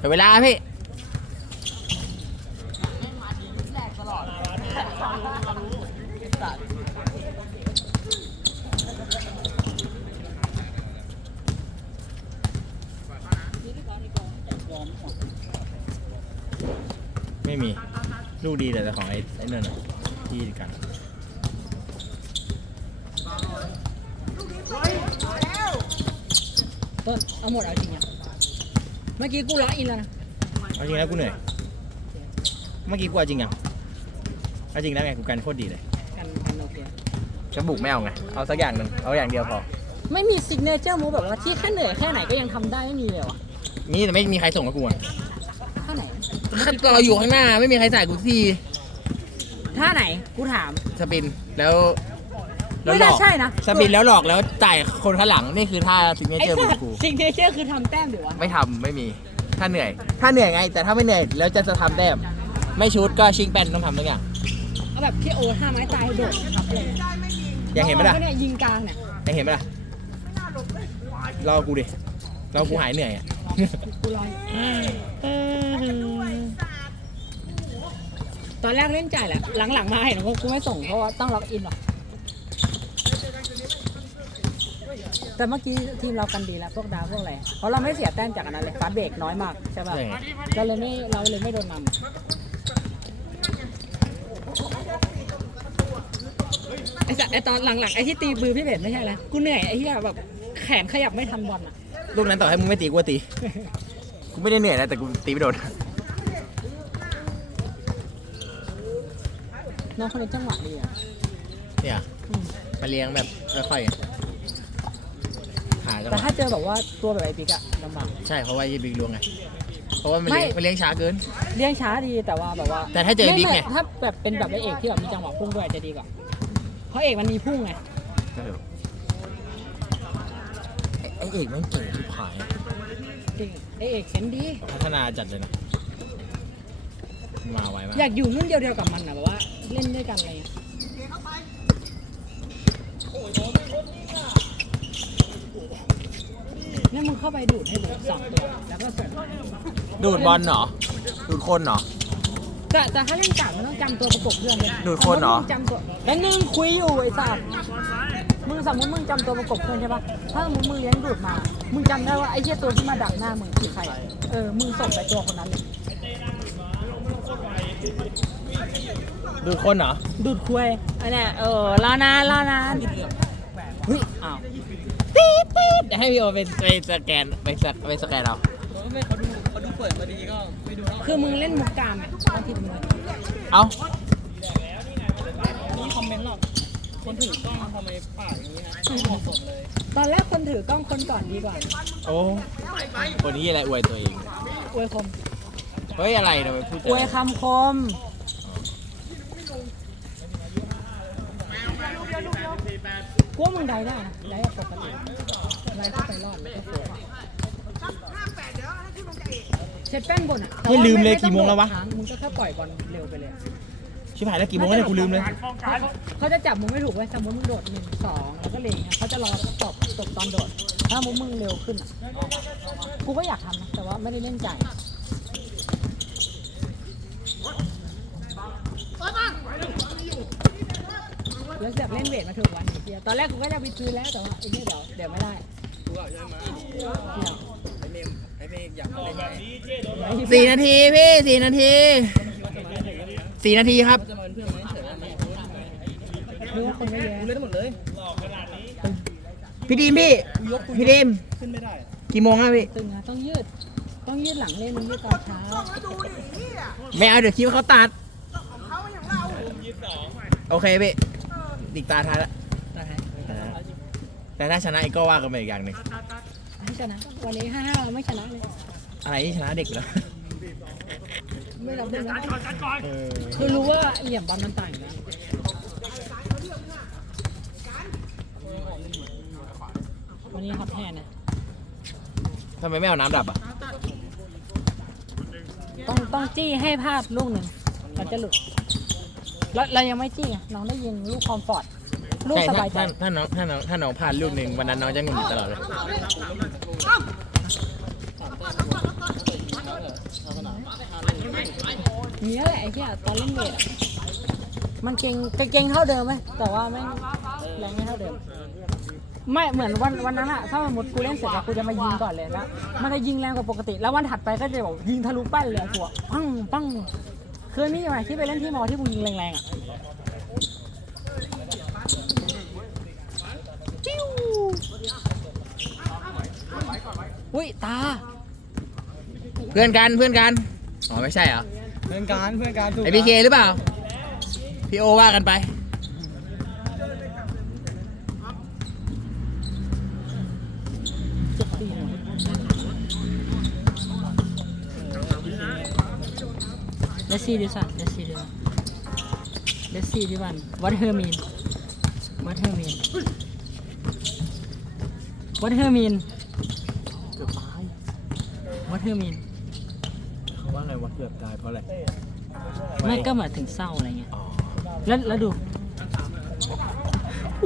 เดี๋ยวเวลาพี่ไม่มี ลูกดีแต่ของไอ้ไอ้นั่นน่ะที่กัน ต้นเอาหมดเอาจริงอะ เมื่อกี้กูล็อกอินแล้วนะเอาจริงแล้วกูเหนื่อย เมื่อกี้กูเอาจริงยังเอาจริงแล้วไงกูกันโคตรดีเลย กันกันโอเคจะบุกไม่เอาไง เอาสักอย่างหนึ่งเอาอย่างเดียวพอ ไม่มีซิกเนเจอร์มูแบบว่าที่แค่เหนื่อยแค่ไหนก็ยังทำได้ไม่มีเลยวะมีแต่ไม่มีใครส่งกับกูอะท่าไหนก็เราอยู่ข้างหน้าไม่มีใครใส่กูทีท่าไหน กูถาม สปิน แล้ว แล้วไม่หลน่าอกใช่นะ สปินแล้วหลอกแล้วจ่ายคนข้างหลังนี่คือท่าซิกเนไอ้เจอร์สัขตองว์กูซิกเนเจอร์คือทำแต้มเดี๋ยววะไม่ทำไม่มีถ้าเหนื่อย ถ้าเหนื่อยไง แต่ถ้าไม่เหนื่อยแล้วจะจะทำแต้มไม่ชุดก็ชิงแป้นต้องทำทุกอย่างเอาแบบที่โอท่าไม้ตายโดดทับเลยยังเห็นไหมล่ะก็เนี่ยยิงกลางเนี่ยยังเห็นไหมล่ะรอกูดิรอกูหายเหนื่อยอะกูรออยู่ตอนแรกเล่นจ่ายแหละหลังๆมาเห็นว่ากูไม่ส่งเพราะว่าต้องล็อกอินหรอก แต่เมื่อกี้ทีมเรากันดีแล้วพวกดาวพวกอะไรเพราะเราไม่เสียแต้มจากอันนั้นเลยฟาสเบรกน้อยมากใช่ป่ะใช่ไงก็เลยไม่เราเลยไม่โดนนำไอ้สัตว์ไอ้ตอนหลังๆไอ้ที่ตีมือพี่เบสไม่ใช่แล้วกูเหนื่อยไอ้ที่แบบแขนขยับไม่ทันบอลอะลูกนั้นต่อให้มึงไม่ตีกูก็ตี กูไม่ได้เหนื่อยนะแต่กูตีไม่โดน น้องคนนี้จังหวะดีอะเนี่ย อืม มาเลี้ยงแบบค่อยๆอะหา จังหแต่วะถ้าเจอแบบว่าตัวแบบไอ้บิ๊กอะลำบาก ใช่เพราะว่ายีบิ๊กล้วงไงเพราะว่ามันเลี้ยงไม่ มันเลี้ยงช้าเกิน เลี้ยงช้าดีแต่ว่าแบบว่าแต่ถ้าเจอไม่บิ๊กไม่ไงถ้าแบบเป็นแบบไอเอกที่แบบมีจังหวะพุ่งด้วยจะดีกว่า เพราะเอกมันมีพุ่งไง ไอ้ไอเอกแม่งเก่งที่ผายจริงไอเอกเซนดี พัฒนาจัดเลยนะมาไวมากอยากอยู่รุ่นเดียวๆกับมันอะแบบว่าเล่นด้วยกันอะไรเงี้ย เนี่ยมึงเข้าไปดูดให้ดูสองตัวแล้วก็ส่งดูดบอลเหรอ ดูดคนเหรอ แต่แต่ถ้าเล่นกาดมันต้องจำตัวประกบเพื่อนเลยดูดคนเหรอ สมมุติมึงจำตัวแล้วนึงคุยอยู่ไอ้สัตว์มึงสมมติมึงจำตัวประกบเพื่อนใช่ปะถ้าสมมติมึงเลี้ยงดูดมา มึงจำได้ว่าไอ้เหี้ยตัวที่มาดักหน้ามึงคือใคร เออ มึงส่งไปตัวคนนั้นเลยดูดคนเหรอ ดูดคุยอันเนี้ยเออรอนานรอนานเฮ้ยอ้าวตี ดตีดเดี๋ยวให้พี่โอไปไปสแกนไปสไปสแกนเอาไม่เขาดูเขาดูเปิดมาดีก็ไม่ดูแล้วคือมึงเล่นมุกกามเนี่ยบางทีมึงเอามีคอมเมนต์หรอกคนถือกล้องทำไมปากอย่างนี้นะไม่เหมาะสมเลยตอนแรกคนถือกล้องคนก่อนดีกว่าโอ้คนนี้อะไรอวยตัวเองอวยคมเฮ้ยอะไรทำไมพูดอวยคำคมกูว่ามึงได้ได้นะได้ปกติ ได้เข้าไปรอดก็สวยเช็ดแป้งบนอะแต่เฮ้ยว่าลืมเลยไต้กี่องโมงแล้ววะโดดค้างมึงก็แค่ปล่อยบอลเร็วไปเลยชิบหายแล้วกี่โมงแล้วเนี่ยกูลืมเลยเขาเขาจะจับมึงไม่ถูกเว้ยสมมติมึงโดดหนึ่งสองแล้วก็เลงอะเขาจะรอตบตบตอนโดด ถ้ามึงมึงเร็วขึ้นอะกูก็อยากทำนะแต่ว่าไม่ได้เล่นใจ แล้วอยากเล่นเวทมาถึงวันเดียวตอนแรกกูก็จะไปซื้อแล้วแต่ว่าไอ้นี่เดี๋ยวเดี๋ยวไม่ได้ กูอะยังมาเดี๋ยวไอเมมไอเมมอยากเล่นไหมสี่นาทีพี่สี่นาทีสี่นาทีครับจะมาเป็นเพื่อนไหมเฉยไหมรู้ว่าคนไม่เยกูอะเล่นหมดเลยพี่ดีมพี่กูยกกูพี่ดีมขึ้นไม่ได้กี่โมงแล้วพี่ตึงนะต้องยืด ต้องยืดหลังเล่นยืดตอนเช้าไม่เอาเดี๋ยวคลิปเขาตัดโอเคพี่ดิกตาท้ายละแต่ให้ แต่ถ้าชนะอีกก็ว่ากันไปอีกอย่างหนึ่งให้ชนะ วันนี้ห้าห้าเราไม่ชนะเลย อะไรที่ชนะเด็กแล้วไม่รับเล่นแล้วเออคือรู้ว่าเหลี่ยมบอลมันต่างอยู่แล้ววันนี้ฮอตแทนนะทำไมไม่เอาน้ำดับอะต้องต้องจี้ให้พลาดลูกหนึ่งมันจะหลุดเราเรายังไม่จี้ไงน้องได้ยิงลูกคอมฟอร์ต ลูกใช่สถ้าบายใจถ้าถ้าน้องถ้าน้องถ้าน้องพลาดลูกหนึ่งวันนั้นน้องจะหงุดหงิดตลอดเลยมีนั่นแหละไอ้เหี้ยตอนเล่นเวทอะมันเก่งเก่งเท่าเดิมไหมแต่ว่าไม่งแรงไม่เท่าเดิม ไม่เหมือนวันวันนั้นอะถ้าสมมติกูเล่นเสร็จแล้วกูจะมายิงก่อนเลยนะมันจะยิงแรงกว่าปกติ แล้ววันถัดไปก็จะแบบยิงทะลุแป้นเลยหัวปังปังเคยมีไหมที่ไปเล่นที่มอที่มึงยิงแรงๆอะจิ้วอุ้ยตา เพื่อนกันเพื่อนกัน อ๋อไม่ใช่เหรอ เพื่อนการเพื่อนการถูกไอพีเคหรือเปล่า พี่โอว่ากันไปจุดตีหน่อยเลสซี่ดิสันเลสซี่ดิวัน วัตเฮอร์มีนเขาว่าไงว่าเกือบตายเพราะอะไรไม่ก็หมายถึงเศร้าอะไรเงี้ยอ๋อแล้วแล้วดู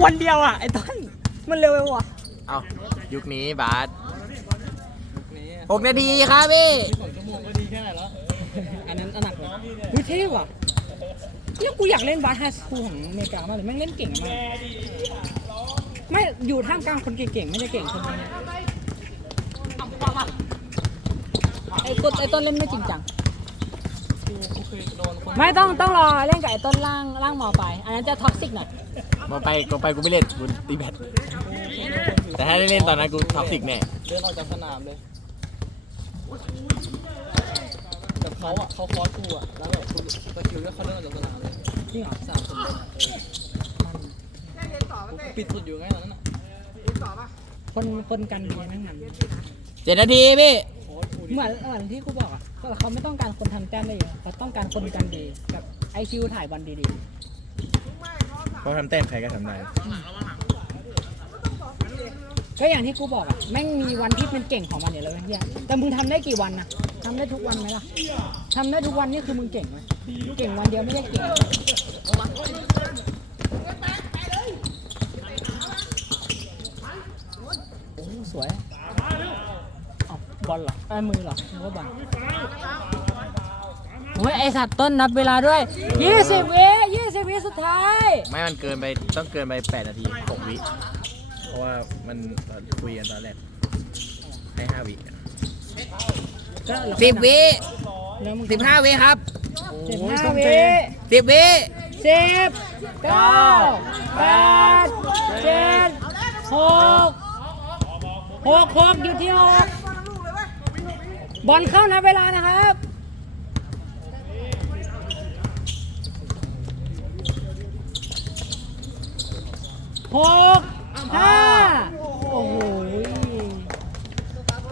วันเดียวอะ ไอ้ต้น มันเร็วไปว่ะเอายุคนี้บาสหกนาทีครับพี่สองชั่วโมงก็ดีแค่ไหนแล้วอันนั้นอันหนักเลยวิเท่ว่ะเนี่ยกูอยากเล่นบาสไฮสคูลของอเมริกามากเลยแม่งเล่นเก่งมาก ไม่อยู่ท่ามกลางคนเก่งๆ ไม่ได้เก่งคนนี้ ไอ้ต้นไอ้ต้นเล่นไม่จริงจัง กูเคยโดนคนไม่ต้องต้องรอเล่นกับไอ้ต้นล่างล่างมอไป อันนั้นจะท็อกซิกหน่อย มาไปกูไปกูไม่เล่นกูตีแบตแต่ถ้าได้เล่นตอนนั้นกูท็อกซิกแน่เดินออกจากสนามเลยแต่เขาอะเขาคอร์สกูอะแล้วแบบกูตะคิวแล้วเขาเดินออกจากสนามเลยจริงเหรอสามคนเลยกูปิดสุดอยู่ไงตอนนั้นอะคนคนกันดีนั่งนั้นเจ็ดนาทีพี่คอร์สกูดิ เหมือนเหมือนที่กูบอกอะก็เขาไม่ต้องการคนทำแต้มได้เยอะเขาต้องการคนกันดีกับไอคิวถ่ายบอลดีเขาทำแต้มใครก็ทำได้ๆ ก็อย่างที่กูบอกอะแม่งมีวันที่มันเก่งของมันอยู่แล้วเฮียแต่มึงทำได้กี่วันนะทำได้ทุกวันไหมล่ะทำได้ทุกวันนี่คือมึงเก่งไหมเก่งวันเดียวไม่ได้เก่งโอ้สวยเอ้า บอลเหรอไอ้ยมือเหรอนึกว่าบอลโอ้ยไอสัตว์ต้นนับเวลาด้วย 20วิ20วิสุดท้าย ไม่มันเกินไปต้องเกินไปแปดนาทีหกวิเพราะว่ามันตอนคุยกันตอนแรกให้ห้าวิก็เหลือสิบวิแล้วมึงสิบห้าวิครับสิบห้าวิสิบวิสิบเก้าแปดเจ็ดหกหกหกอยู่ที่หก บอลเข้านะเวลานะครับ หก